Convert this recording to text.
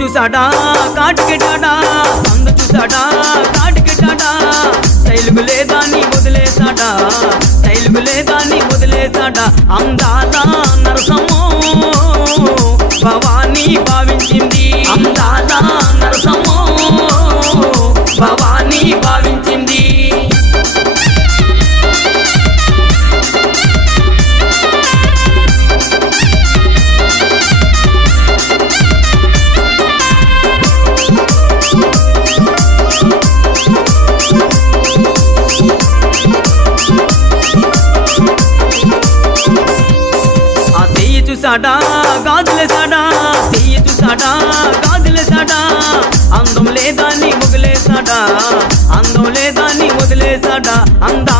చూసాడా కాటికెట్టాడా సందు చూసాడా కాటికెట్టాడా స్టైలుకు లేదా నీ వదిలేసాడా స్టైలుకు లేదా నీ వదిలేసాడా అందాల నరసమ్మో భవానీ భావించింది అందాల నరసమ్మో భవానీ భావించింది చూసాడా గాజులేసాడా చెయ్యి చూసాడా గాజులేసాడా అందం లేదా నీ వదిలేసాడా అందం లేదా నీ వదిలేసాడా అందా